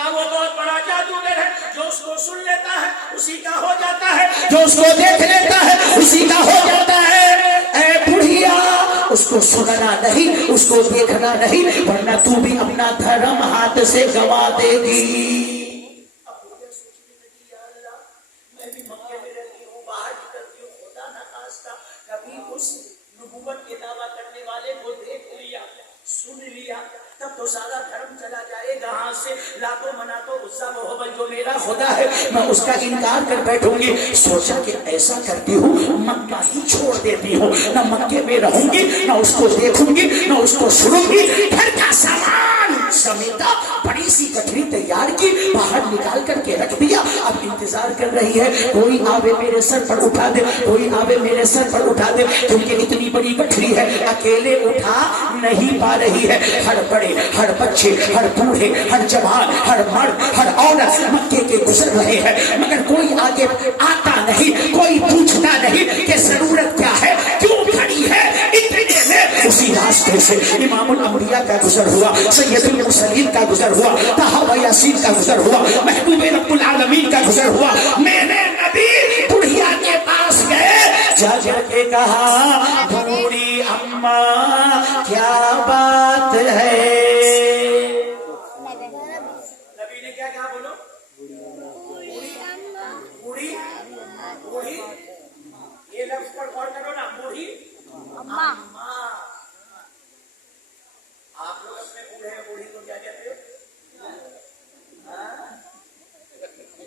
کا وہ بہت بڑا جادوگر ہے جو اس کو سن لیتا ہے اسی کا ہو جاتا ہے, جو اس کو دیکھ لیتا ہے اسی کا ہو جاتا ہے. اے بڑھیا اس کو سننا نہیں, اس کو دیکھنا نہیں, ورنہ تو بھی اپنا دھرم ہاتھ سے گوا دے گی. میں بھی مکے میں رہتی ہوں, باہر نکلتی ہوں, خدا نہ خواستہ کبھی اس نبوت کے دعویٰ کرنے والے کو دیکھ لیا, سن لیا, تب تو سارا دھرم چلا جائے گا ہاں سے. لاتو مناتو عزا محبت جو میرا خدا ہے میں اس کا انکار کر بیٹھوں گی. سوچا کہ ایسا کرتی ہوں مکہ ہی چھوڑ دیتی ہوں, نہ مکے میں رہوں گی, نہ اس کو دیکھوں گی, نہ اس کو سنوں گی. گھر کا سامان سمیتا بڑی سی گٹھری تیار کی, باہر نکال کر کے رکھ دیا. اب انتظار کر رہی ہے کوئی آوے میرے سر پر اٹھا دے, کوئی آوے میرے سر پر اٹھا دے, کیونکہ اتنی بڑی گٹھری ہے اکیلے اٹھا نہیں پا رہی ہے. ہر بڑے, ہر بچے, ہر بوڑھے, ہر جوان, ہر مرد, ہر عورت مکے کے گزر رہے ہیں, مگر کوئی آگے آتا نہیں, کوئی پوچھتا نہیں کہ ضرورت کیا ہے, کیوں کھڑی ہے. اتنے میں اسی راستے سے امام الانبیاء کا گزر ہوا, سید المرسلین کا گزر ہوا, طٰہٰ و یاسین کا گزر ہوا, محبوب رب العالمین کا گزر ہوا. میرے نبی بڑھیا کے پاس گئے, جا جا کے کہا بوڑھی اماں کیا بات ہے. نبی نے کیا کہا بولو, بوڑھی, بوڑھی, یہ لفظ پر غور کرو نا, بوڑھی اماں. آپ لوگ اپنے بوڑھے بوڑھی کو کیا کہتے ہو؟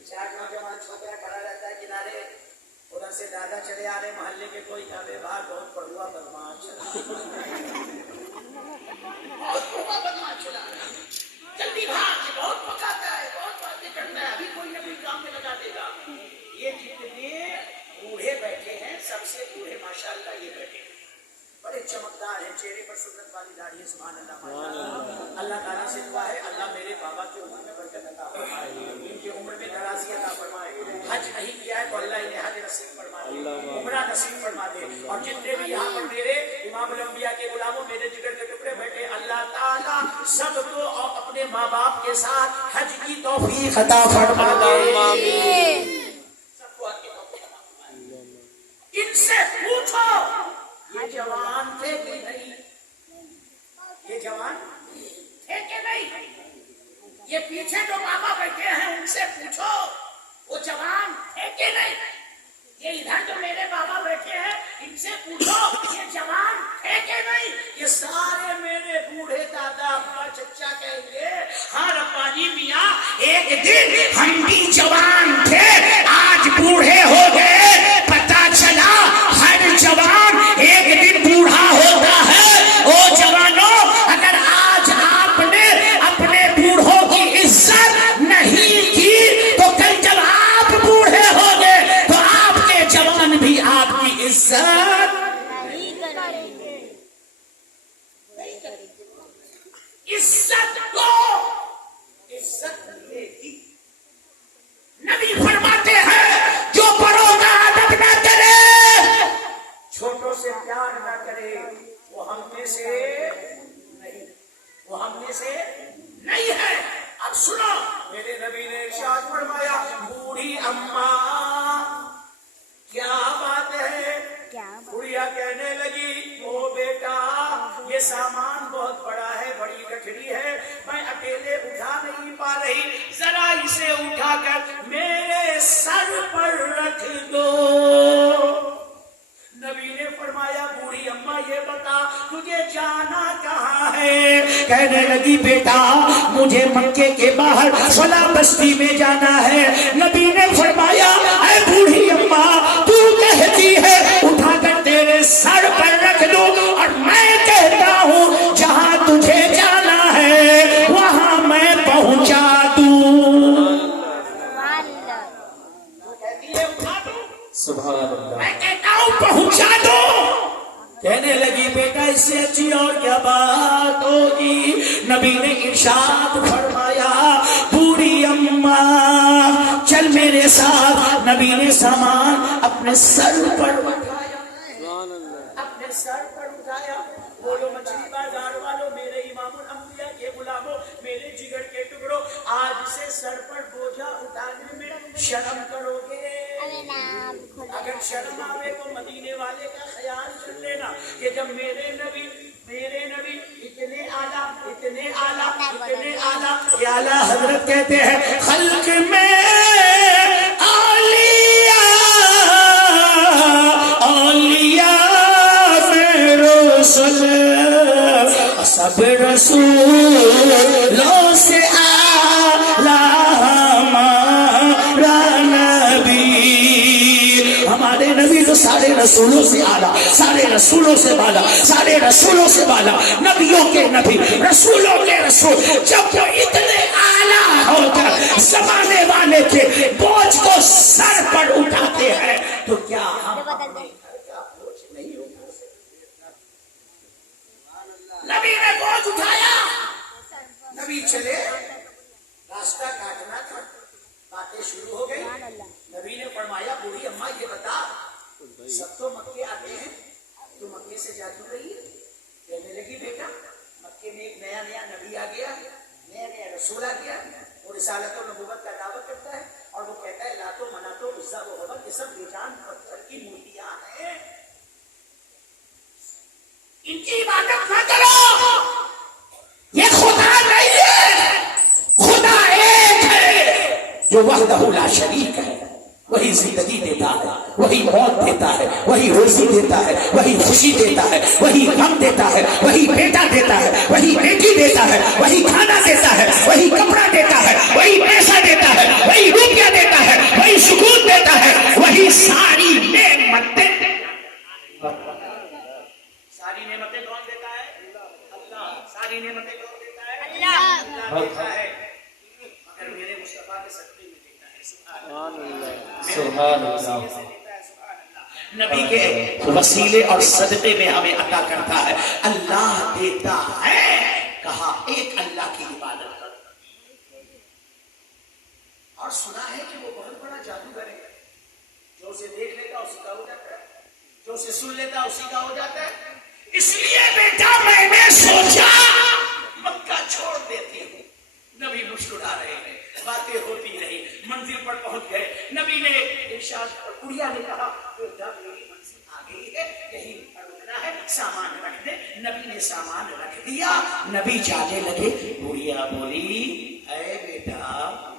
چار نوجوان چھوکرا کھڑا رہتا ہے کنارے, ادھر سے دادا چلے آ رہے محلے کے, کوئی کہتے بھاگ بہت پڑھوا بدماش چلا, جلدی بھاگ, بہت پکاتا ہے, بہت باتیں کرتا ہے, ابھی کوئی نہ کوئی کام میں لگا دے گا. یہ جتنے بوڑھے بیٹھے ہیں سب سے بوڑھے ماشاءاللہ یہ بیٹھے ہیں, بڑے چمکدار ہیں, چہرے پر سنت والی داڑھی ہے, سبحان اللہ. اللہ تعالیٰ سے دعا ہے اللہ میرے بابا کی عمر میں برکت عطا فرمائے, ان کی عمر میں درازی عطا فرمائے. حج نہیں کیا ہے تو اللہ انہیں حج نصیب فرما دے, عمرہ نصیب فرما دے. اور جتنے بھی یہاں پر میرے امام الانبیاء کے غلاموں, میرے جگر کے ٹکڑے بیٹھے, اللہ تعالیٰ سب کو اپنے ماں باپ کے ساتھ حج کی توفیق عطا فرما دے. سب کو حج کی توفیق عطا فرمائے. ان سے پوچھو یہ جوان تھے کہ نہیں, یہ جوان تھے کہ نہیں, یہ پیچھے جو بابا بیٹھے ہیں ان سے پوچھو وہ جوان تھے کہ نہیں, یہ ادھر جو میرے بابا بیٹھے ہیں ان سے پوچھو یہ جوان تھے کہ نہیں. یہ سارے میرے بوڑھے دادا ابا چچا کہیں گے ہاں ربانی میاں ایک دن ہم بھی جوان تھے, آج بوڑھے ہو گئے, پتا چلا ہر جوان ایک دن بوڑھا ہوتا ہے. او جوانوں, اگر آج آپ نے اپنے بوڑھوں کی عزت نہیں کی تو کل جب آپ بوڑھے ہو گے تو آپ کے جوان بھی آپ کی عزت نہیں کریں گے. عزت کو عزت ملے گی. نبی فرماتے ہیں جو بڑوں کا ادب نہ کرے, چھوٹوں سے پیار نہ کرے, وہ ہم میں سے نہیں, وہ ہم میں سے نہیں ہے. اب سنو, میرے نبی نے ارشاد فرمایا بوڑھی اماں کیا بات ہے. بڑھیا کہنے لگی او بیٹا یہ سامان بہت بڑا ہے, بڑی گٹھری ہے, میں اکیلے اٹھا نہیں پا رہی, ذرا اسے اٹھا کر میرے سر پر رکھ دو. نبی نے فرمایا بوڑھی اماں یہ بتا تجھے جانا کہاں ہے. کہنے لگی بیٹا مجھے مکے کے باہر فلا بستی میں جانا ہے. نبی نے فرمایا اے بوڑھی اماں تو کہتی ہے اٹھا کر تیرے سر پر رکھ دو, اور میں کہتا ہوں جہاں تجھے جانا ہے وہاں میں پہنچا دوں. سبحان اللہ. میں کہتا ہوں پہنچا دو. کہنے لگی بیٹا اس سے اچھی اور کیا بات ہوگی. نبی نے ارشاد فرمایا بوڑھی اماں چل میرے ساتھ. نبی نے سامان اپنے سر پر اٹھایا, اپنے سر پر اٹھایا. بولو مچھلی بازار والوں, میرے امام الانبیاء کے غلاموں, میرے جگر کے ٹکڑوں, آج سے یہ اعلیٰ حضرت کہتے ہیں خلق میں سب رسولوں سے اعلیٰ ہمارا نبی. ہمارے نبی تو سارے رسولوں سے اعلیٰ، سارے رسولوں سے بالا، سارے رسولوں سے بالا، نبیوں کے نبی، رسولوں کے رسول. جب وہ اتنے اعلیٰ ہو کر زمانے والے کے بوجھ کو سر پر اٹھاتے ہیں تو کیا ہم نبی نے بوجھ اٹھایا؟ نبی چلے، راستہ کاٹنا تھا، باتیں شروع ہو گئی. نبی نے فرمایا بوڑھی اماں یہ بتا، سب تو مکے آتے ہیں، تو مکے سے جا کیوں رہی ہے؟ کہنے لگی بیٹا مکے میں ایک نیا نیا نبی آ گیا، نیا نیا رسول آ گیا، وہ رسالت و نبوت کا دعویٰ کرتا ہے اور وہ کہتا ہے لاتو مناتو عزا و حبل یہ سب بیجان پتھر کی مورتیاں ہیں، ان کی عبادت نہ کرو، یہ خدا نہیں ہے، خدا ایک ہے جو وحدہ لا شریک ہے. وہی زندگی دیتا ہے، وہی موت دیتا ہے، وہی روزی دیتا ہے، وہی خوشی دیتا ہے، وہی غم دیتا ہے، وہی بیٹا دیتا ہے، وہی بیٹی دیتا ہے، وہی کھانا دیتا ہے، وہی کپڑا دیتا ہے، وہی پیسہ دیتا ہے، وہی روپیہ دیتا ہے، وہی سکون دیتا ہے، وہی ساری نعمتیں. ساری نعمتیں کون دیتا ہے؟ اللہ. ساری نعمتیں کون دیتا ہے؟ اللہ دیتا ہے. مگر میرے مصطفیٰ کے صدقے میں دیتا ہے. سبحان اللہ، سبحان اللہ. نبی کے وسیلے اور صدقے میں ہمیں عطا کرتا ہے. اللہ دیتا ہے. کہا ایک اللہ کی عبادت کرو. اور سنا ہے کہ وہ بہت بڑا جادوگر ہے، جو اسے دیکھ لیتا اسی کا ہو جاتا ہے، جو اسے سن لیتا اسی کا ہو جاتا ہے. اس لیے بیٹا میں نے سوچا مکہ چھوڑ دیتی ہوں. نبی مسکرا رہے ہیں، باتیں ہوتی رہی، منزل پر پہنچ گئے. نبی نے ارشاد، گڑیا نے کہا بیٹا میری منزل آ گئی ہے، یہی رکنا ہے، سامان رکھ دے. نبی نے سامان رکھ دیا. نبی جانے لگے. گڑیا بولی اے بیٹا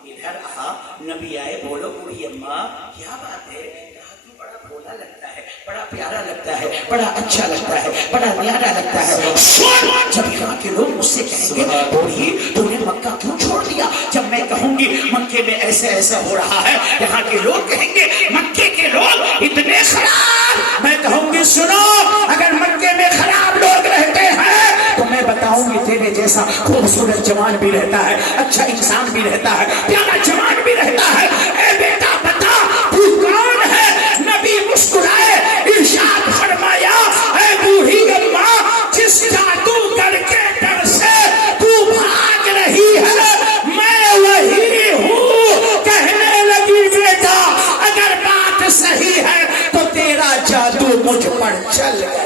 ادھر آ. نبی آئے. بولو بوڑھی اماں کیا بات ہے؟ بولا لگتا ہے، بڑا پیارا لگتا ہے، بڑا اچھا لگتا ہے، بڑا نیارا لگتا ہے. جب یہاں کے لوگ مجھ سے کہیں گے بوڑھی تو نے مکہ کیوں چھوڑ دیا؟ جب میں کہوں گی مکے میں ایسے ایسا ہو رہا ہے، یہاں کے لوگ کہیں گے مکے کے لوگ اتنے خراب. میں کہوں گی سنو، اگر مکے میں خراب لوگ رہتے ہیں تو میں بتاؤں گی تیرے جیسا خوبصورت جوان بھی رہتا ہے، اچھا انسان بھی رہتا ہے، پیارا جوان بھی رہتا ہے. اے بیٹا بتا تو کون ہے؟ نبی مسکرائے. ارشاد فرمایا اے بوڑھی اماں جس جادوگر کے ڈر سے تو بھاگ رہی ہے میں وہی ہوں. کہنے لگی بیٹا اگر بات صحیح ہے تو تیرا جادو مجھ پر چل گیا.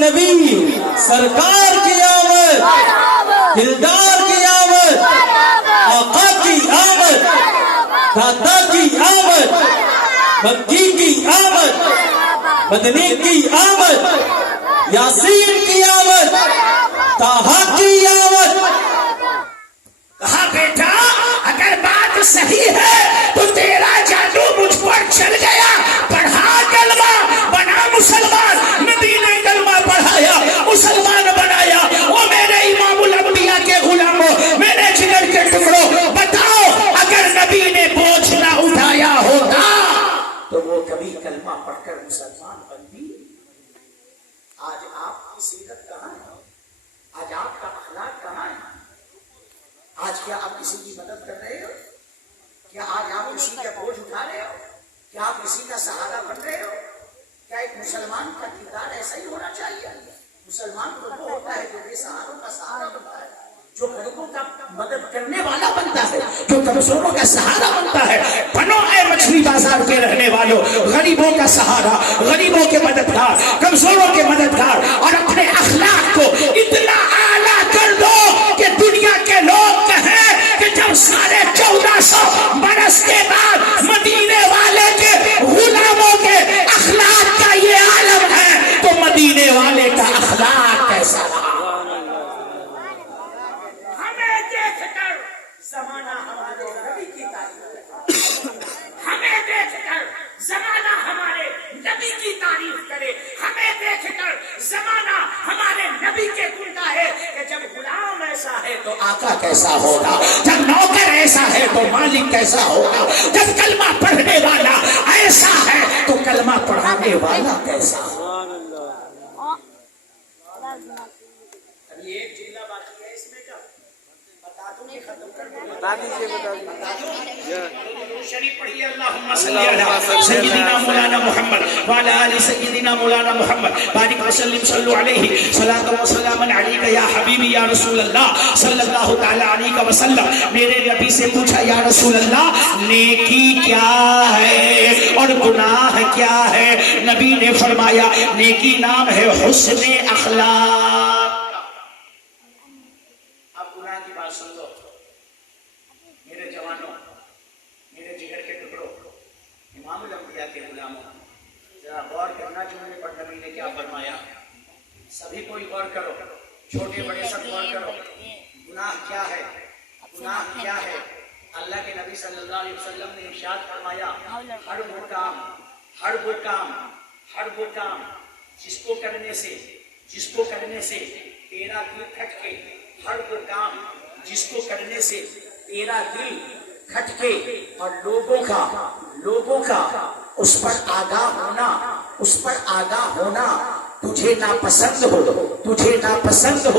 نبی سرکار کی آمد، دلدار کی آمد، آقا کی آمد، داتا کی آمد، مکی کی آمد، مدنی کی آمد، یاسین کی آمد، طٰہٰ کی آمد. کہا بیٹا اگر بات صحیح ہے تو تیرا جادو مجھ پر چل گیا. پڑھا کلمہ، بنا مسلمان. نبی نے کلمہ پڑھایا، مسلمان بنایا. وہ میرے امام الانبیاء کے غلاموں، میرے جگر کے ٹکڑوں، بتاؤ اگر نبی نے بوجھ نہ اٹھایا ہوتا تو وہ کبھی کلمہ پڑھ کر مسلمان بنتی؟ آج آپ کی سیرت کہاں ہے؟ آج آپ کا اخلاق کہاں ہے؟ آج کیا آپ کسی کی مدد کر رہے ہو؟ کیا آج آپ کسی کا بوجھ اٹھا رہے ہو؟ کیا آپ کسی کا سہارا بن رہے ہو؟ کیا ایک مسلمان کا کردار ایسا ہی ہونا چاہیے؟ مسلمان تو وہ ہوتا ہے جو بے سہاروں کا سہارا بنتا ہے، جو غریبوں کا مدد کرنے والا بنتا ہے، جو کمزوروں کا سہارا بنتا ہے. بنو اے مچھلی بازار کے رہنے والوں، غریبوں کا سہارا، غریبوں کے مددگار، کمزوروں کے مددگار، اور اپنے اخلاق کو اتنا اعلیٰ کر دو کہ دنیا کے لوگ کہیں کہ جب 1450 برس کے بعد مدینے والے कैसा होगा, जब नौकर ऐसा है तो मालिक कैसा होगा, जब कलमा पढ़ने वाला ऐसा है तो कलमा पढ़ाने वाला कैसा होगा। अभी एक जिला बाकी है इसमें का बता दूं कि खत्म कर दूं? बता दीजिए। शरीफ पढ़िए, अल्लाहुम्मा सल्ली अला सय्यिदिना मौलाना मुहम्मद व अला आलि सय्यिदिना मौलाना मुहम्मद बारिक वसल्लिम सल्लु अलैहि सलातु व सलामन अलैका या हबीबी या रसूल अल्लाह सल्लल्लाहु तआला अलैहि वसल्लम। मेरे नबी से पूछा, या रसूल अल्लाह नेकी क्या है और गुनाह क्या है? नबी ने फरमाया, नेकी नाम है हुस्न अखलाक। अब गुनाह की बात सुन लो मेरे जवानों, मेरे जिगर के टुकड़ों, इमामुल अंबिया के गुलामों, जरा गौर करना जुमले पर नबी ने क्या फरमाया। सभी कोई गौर करो, छोटे बड़े सब गौर करो। गुनाह क्या है, गुनाह क्या है? अल्लाह के नबी सल्लल्लाहु अलैहि वसल्लम ने इरशाद फरमाया, हर वो काम, हर वो काम, हर वो काम जिसको करने से तेरा दिल खटके, हर वो काम जिसको करने से तेरा दिल खटके और लोगों का उस पर आगाह होना तुझे नापसंद हो,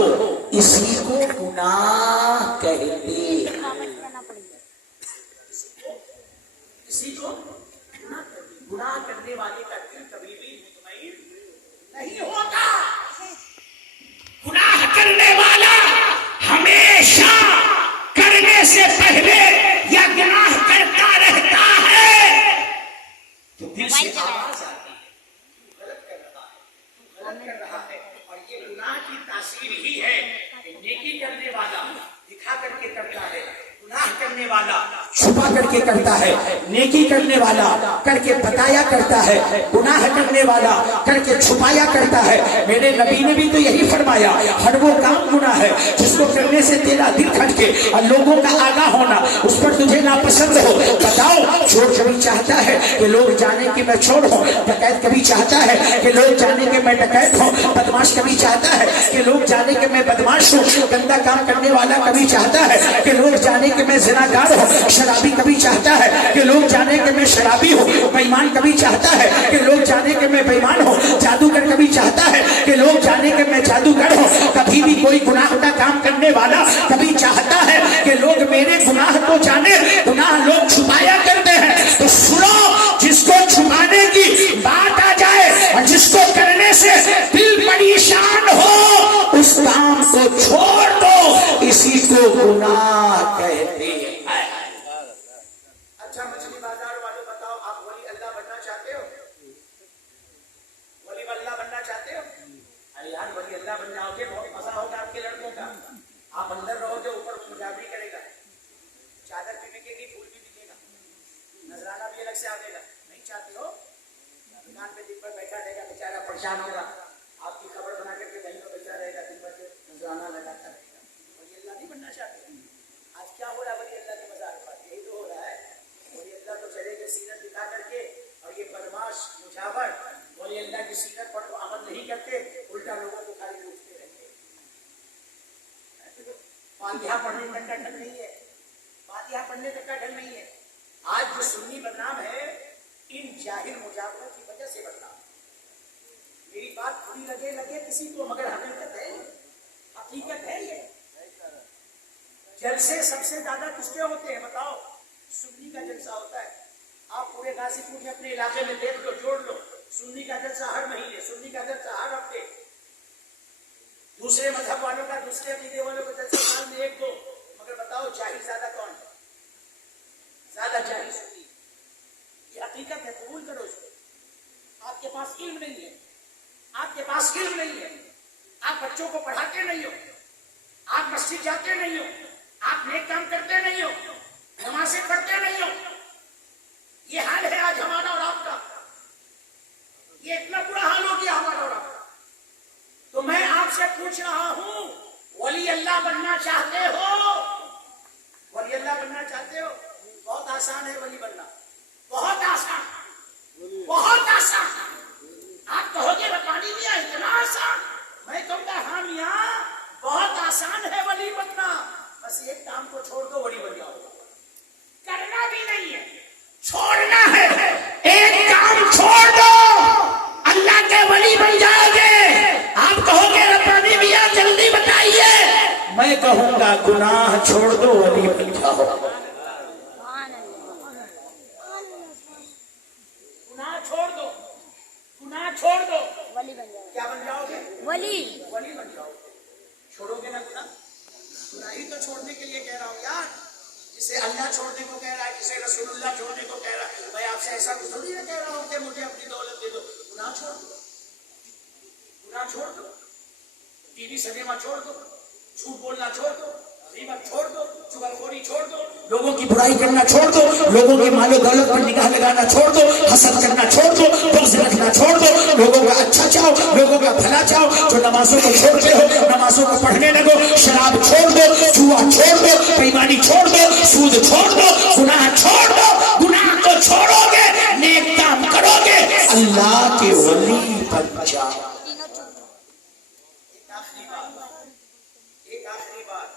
इसी को गुनाह कहते हैं। इसी को गुनाह करने वाले का दिल कभी भी मुतमईन नहीं होता। गुनाह करने वाला हमेशा करने से पहले या गुनाह करता रहता है तो दिल से आवाज आती है, तू गलत कर रहा है। और ये गुनाह की तासीर ही है कि नेकी करने वाला दिखा करके करता है, गुनाह करने वाला छुपा करके करता है, नेकी करने वाला करके बताया करता है, गुनाह करने वाला करके छुपाया करता है। मेरे नबी ने भी तो यही फरमाया, हर वो काम गुनाह है जिसको करने से तेरा दिल खटके और लोगों का आगाह होना उस पर तुझे नापसंद हो। बताओ, चोर कभी चाहता है कि लोग जाने कि मैं चोर हूँ, डकैत कभी चाहता है कि लोग जाने कि मैं डकैत हूँ, बदमाश कभी चाहता है कि लोग जाने कि मैं बदमाश हूँ, गंदा काम करने वाला कभी चाहता है कि लोग जाने कि मैं ज़िनाकार हूँ, शराबी कभी चाहता है कि लोग जाने कि मैं शराबी हूँ, बेईमान कभी चाहता है कि लोग जाने कि मैं बेईमान हूँ, जादूगर कभी चाहता है कि लोग जाने कि मैं जादूगर हूँ। कभी भी कोई गुनाह का काम करने वाला कभी चाहता है कि लोग मेरे गुनाह को जाने, गुनाह लोग छुपाया करते हैं। तो सुनो, जिसको छुपाने की बात आ जाए और जिसको करने से दिल परेशान हो, उस काम को छोड़ दो, इसी को गुनाह कहते हैं। अच्छा मछली बाजार वालों, बताओ, आप वली अल्लाह बनना चाहते हो? वली अल्लाह बनना चाहते हो? अरे यार, वली अल्लाह बन जाओगे, बहुत मजा होगा आपके लड़कों का। आप अंदर रहोगे, ऊपर मुजाबरी करेगा, चादर भी बिकेगी, फूल भी बिकेगा, नजराना भी अलग से आवेगा। नहीं चाहते हो? दुकान पे दिन भर बैठा रहेगा, बेचारा परेशान होगा, आपकी खबर बना करके वहीं पर बैठा रहेगा, दिन भर नजराना लगाता रहेगा। वली अल्लाह नहीं बनना चाहते? आज क्या हो रहा है वली अल्लाह के मज़ार पर? यही तो हो रहा है। वली अल्लाह तो चलेंगे सीरत दिखा करके, और ये बदमाश मुजावर वली अल्लाह की सीरत पर तो अमल नहीं करते, उल्टा लोगों को खाली लूटते रहते। फातिहा पढ़ने तक का ढंग नहीं है, फातिहा पढ़ने तक का ढंग नहीं है। आज जो सुन्नी बदनाम है, इन जाहिल मुजावरों की वजह से बदनाम। मेरी बात बुरी लगे किसी को, मगर हकीकत है ये। जलसे सबसे ज्यादा किसके होते हैं बताओ? सुन्नी का जलसा होता है। आप पूरे गाजीपुर में अपने इलाके में देख लो, जोड़ लो, सुन्नी का जलसा हर महीने, सुन्नी का जलसा हर हफ्ते, दूसरे मजहब वालों का, दूसरे अकीदे वालों का जलसा साल में एक दो। मगर बताओ, जाहिल ज्यादा कौन है? ज्यादा जाहिल सुन्नी। ये हकीकत है, कबूल करो इसको। आपके पास इल्म नहीं है, आपके पास इल्म नहीं है, आप बच्चों को पढ़ाते नहीं हो, आप मस्जिद जाते नहीं हो, आप नेक काम करते नहीं हो, नमाज़ें पढ़ते नहीं हो। ये हाल है आज हमारा और आपका। ये इतना बुरा हाल हो गया हमारा और आपका। तो मैं आपसे पूछ रहा हूं, वली अल्लाह बनना चाहते हो? वली अल्लाह बनना चाहते हो? बहुत आसान है वली बनना, बहुत आसान, बहुत आसान। आप कहोगे बतानी मियां इतना आसान? मैं कहूंगा हाँ मियां, बहुत आसान है वली बनना। बस बस एक काम को छोड़ दो, वली बन जाओ। करना भी नहीं है, छोड़ना है। एक काम छोड़ दो, अल्लाह के वली बन जाओगे। आप कहोगे रब्बानी मियां जल्दी बताइए, मैं कहूंगा गुनाह छोड़ दो, वली बन जाओ। गुनाह छोड़ दो, गुनाह छोड़ दो, वली बन जाओ। क्या बन जाओगे? वली वली बन जाओगे। छोड़ोगे ना गुनाह? गुनाह ही तो छोड़ने के लिए कह रहा हूँ यार। जिसे अल्लाह छोड़ने को कह रहा है, जिसे रसूलुल्लाह छोड़ने को कह रहा है, मैं आपसे ऐसा कुछ थोड़ी ना कह रहा हूँ कि मुझे अपनी दौलत दे दो। गुनाह छोड़ दो, गुनाह छोड़ दो, टीवी सिनेमा छोड़ दो, झूठ बोलना छोड़ दो, ग़ीबत छोड़ दो, चुगलखोरी छोड़ दो, लोगों की बुराई करना छोड़ दो, लोगों के मालो दौलत पर निगाह लगाना छोड़ दो, हसद करना छोड़ दो, बुग़्ज़ रखना छोड़ दो, लोगों का अच्छा चाहो, लोगों का भला चाहो। जो नमाजों को छोड़ते हो, नमाजों को पढ़ने लगो। शराब छोड़ दो, जुआ छोड़ दो, बेईमानी छोड़ दो, सूद छोड़ दो, गुनाह छोड़ दो। गुनाह को छोड़ोगे, नेक काम करोगे, अल्लाह के वली बन जाओ। एक आखिरी बात,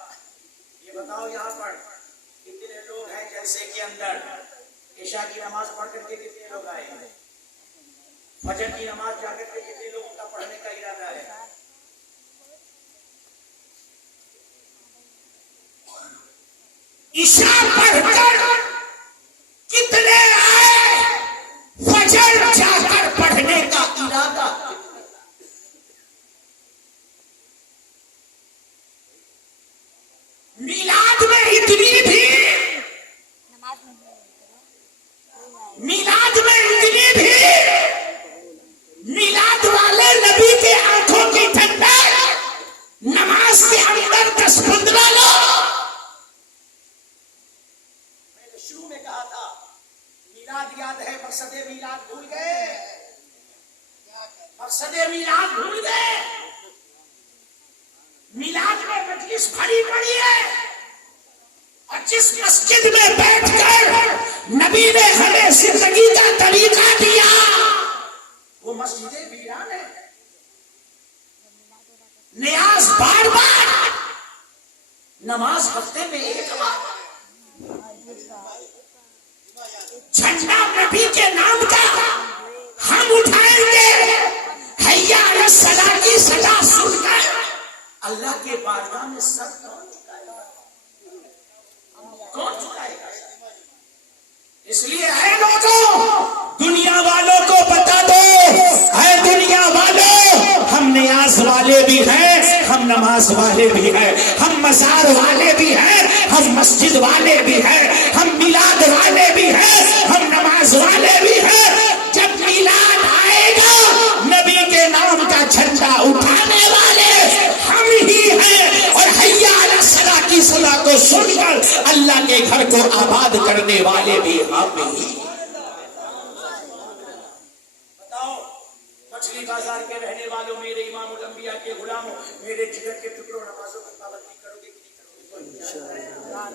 ये बताओ यहाँ पर कितने लोग हैं जलसे के अंदर? इशा की नमाज पढ़ करके कितने लोग आए? फजर की नमाज जाकर के कितने लोगों का पढ़ने का इरादा है? इशा पढ़कर कितने आए? फजर जाकर पढ़ने का इरादा। मिलाद में इतनी भीड़, मिलाद में इतनी भीड़, मिलाद वाले नबी के आंखों की ठंडक, नमाज के अंदर 10-15 लोग। मैंने शुरू में कहा था मिलाद याद है, मकसदे मिलाद भूल गए, मकसदे मिलाद भूल गए। मिलाद में मजलिस भरी पड़ी है, और जिस मस्जिद में बैठकर नबी ने हमें जिंदगी का तरीका दिया, वो मस्जिदें वीरान है। नियाज बार बार, नमाज हफ्ते में एक बार। झंडा नबी के नाम का हम उठाएंगे, हैया अला सला की सदा सुनकर अल्लाह के बारगाह में सर कौन चुकाएगा? कौन चुकाएगा? इसलिए है लोगों, दुनिया वालों को बता दो, है दुनिया वालों, हम नियाज वाले भी हैं, हम नमाज वाले भी हैं, हम मजार वाले भी हैं, हम मस्जिद वाले भी हैं, हम मिलाद वाले भी हैं, हम नमाज वाले भी हैं। जब मिलाद आएगा, नबी के नाम का झंडा उठाने वाले हम ही हैं, और हैया अला सला की सला को सुनकर अल्लाह के घर को आबाद करने वाले भी हम ही। बताओ, मछली बाजार के रहने वालों, मेरे इमामुल अंबिया के गुलामों, मेरे जिगर के टुकड़ों, नमाजों की पाबंदी करोगे कि नहीं करोगे?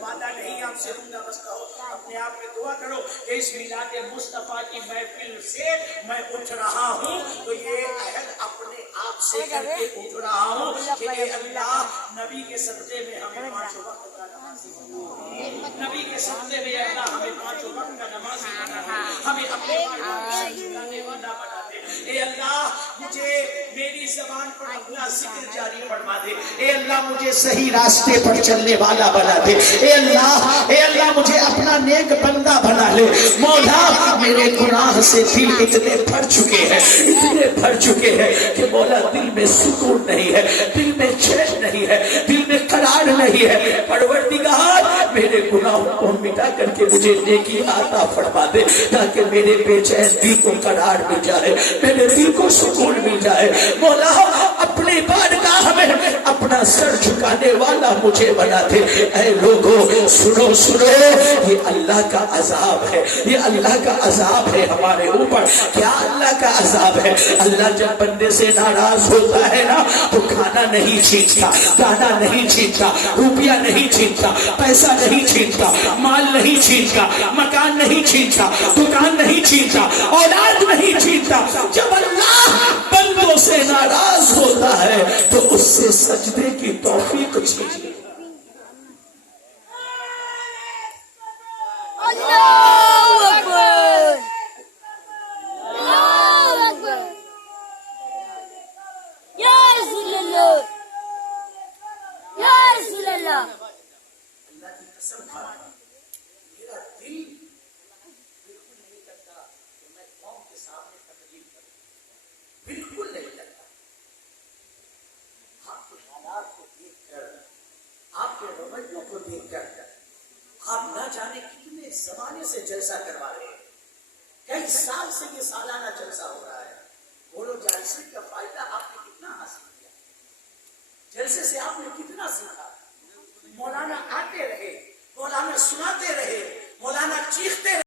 वादा नहीं आपसे लूंगा, बस कहो, अपने आप में दुआ करो कि इस मिलाद मुस्तफा की महफिल से मैं उठ रहा हूँ, तो ये अहद अपने आप से करके उठ रहा हूँ कि अल्लाह नबी के सदक़े में हमें 5 वक्त का नमाज़ी बना दे। नबी के सदक़े में अल्लाह हमें 5 वक्त का नमाज़ी बना दे, हमें अपने बारगाह से झुकाने वाला बना दे। ए अल्लाह, मुझे मेरी ज़बान पर अपना जिक्र जारी फरमा दे। ए अल्लाह, मुझे सही रास्ते पर चलने वाला बना दे। ए अल्लाह, मुझे अपना नेक बंदा बना ले। मौला, मेरे गुनाह से दिल इतने भर चुके हैं, इतने भर चुके हैं कि मौला दिल में सुकून नहीं है, दिल में चैन नहीं है, दिल में करार नहीं है। परवरदिगार, मेरे गुनाहों को मिटा करके मुझे नेकी अता फरमा दे, ताकि मेरे बेचैन दिल को करार मिल जाए, मेरे दिल को सुकून मिल जाए। मौला, अपने बारगाह में अपना सर झुकाने वाला मुझे बना दे। ऐ लोगों, सुनो सुनो, ये अल्लाह का अजाब है, ये अल्लाह का अजाब है हमारे ऊपर। क्या अल्लाह का अजाब है? अल्लाह जब बंदे से नाराज होता है ना, तो खाना नहीं छीनता, दाना नहीं छीनता, रुपया नहीं छीनता, पैसा नहीं छीनता, माल नहीं छीनता, मकान नहीं छीनता, दुकान नहीं छीनता, औलाद नहीं छीनता। जब अल्लाह बंदों से नाराज होता है तो उससे सजदे की तौफीक छीन। اخلاق کو دیکھ کر، آپ کے رویوں کو دیکھ کر آپ نہ جانے کتنے زمانے سے جلسہ کروا رہے ہیں، کئی سال سے یہ سالانہ جلسہ ہو رہا ہے۔ بولو جلسے کا فائدہ آپ نے کتنا حاصل کیا؟ جلسے سے آپ نے کتنا سیکھا؟ مولانا آتے رہے، مولانا سناتے رہے، مولانا چیختے رہے۔